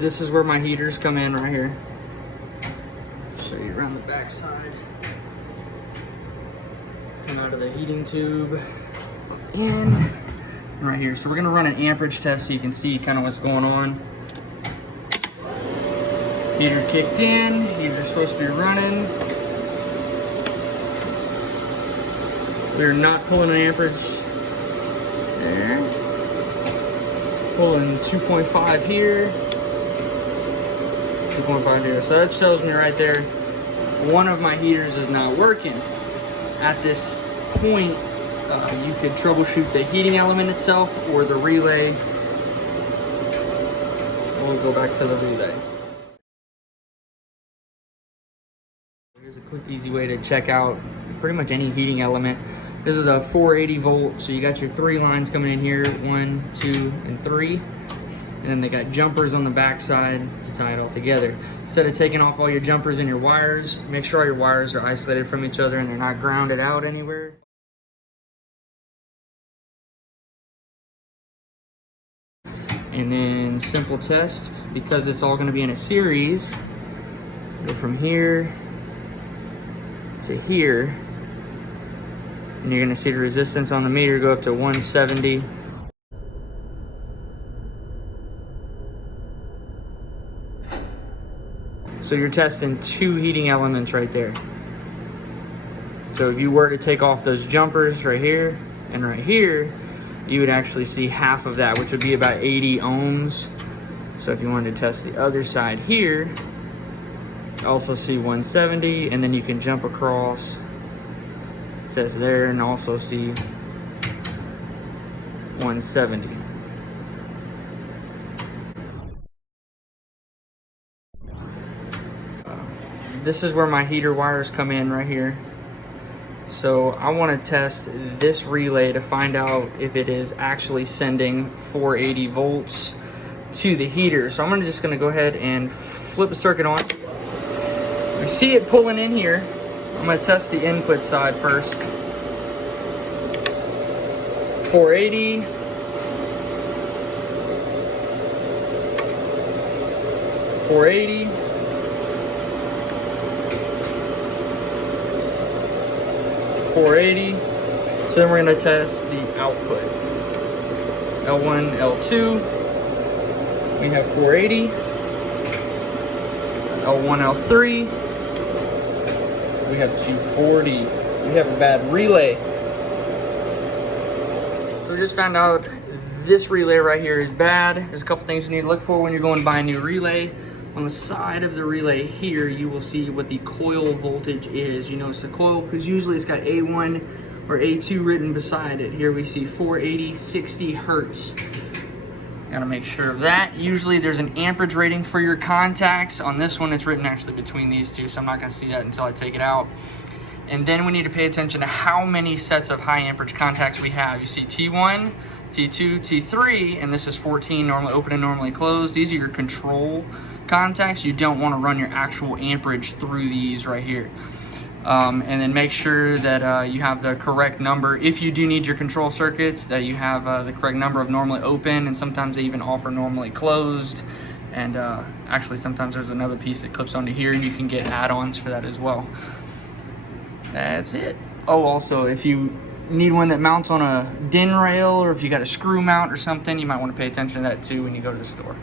this is where my heaters come in right here. Show you around the back side. Come out of the heating tube in right here. So we're gonna run an amperage test so you can see kind of what's going on. Heater kicked in, heater's supposed to be running. We're not pulling an amperage. There. Pulling 2.5 here. 2.5 here. So that shows me right there, one of my heaters is not working. At this point, you could troubleshoot the heating element itself or the relay. We'll go back to the relay. Here's a quick, easy way to check out pretty much any heating element. This is a 480 volt, so you got your 3 lines coming in here, 1, 2, and 3. And then they got jumpers on the back side to tie it all together. Instead of taking off all your jumpers and your wires, make sure all your wires are isolated from each other and they're not grounded out anywhere. And then simple test, because it's all gonna be in a series, go from here to here. And you're gonna see the resistance on the meter go up to 170. So you're testing 2 heating elements right there. So if you were to take off those jumpers right here and right here, you would actually see half of that, which would be about 80 ohms. So if you wanted to test the other side here, also see 170, and then you can jump across, test there, and also see 170. This is where my heater wires come in right here. So I want to test this relay to find out if it is actually sending 480 volts to the heater. So I'm just going to go ahead and flip the circuit on. I see it pulling in here. I'm going to test the input side first. 480. 480. 480. So then we're going to test the output. L1, L2. We have 480. L1, L3. We have 240. We have a bad relay. So we just found out this relay right here is bad. There's a couple things you need to look for when you're going to buy a new relay. On the side of the relay here, you will see what the coil voltage is. You notice the coil, because usually it's got A1 or A2 written beside it. Here we see 480, 60 hertz. Gotta make sure of that. Usually there's an amperage rating for your contacts. On this one, it's written actually between these two, so I'm not gonna see that until I take it out. And then we need to pay attention to how many sets of high amperage contacts we have. You see T1, T2, T3, and this is 14, normally open and normally closed. These are your control contacts. You don't want to run your actual amperage through these right here. And then make sure that you have the correct number. If you do need your control circuits, that you have the correct number of normally open, and sometimes they even offer normally closed. And actually sometimes there's another piece that clips onto here and you can get add-ons for that as well. That's it. Oh, also, if you need one that mounts on a DIN rail, or if you got a screw mount or something, you might want to pay attention to that too when you go to the store.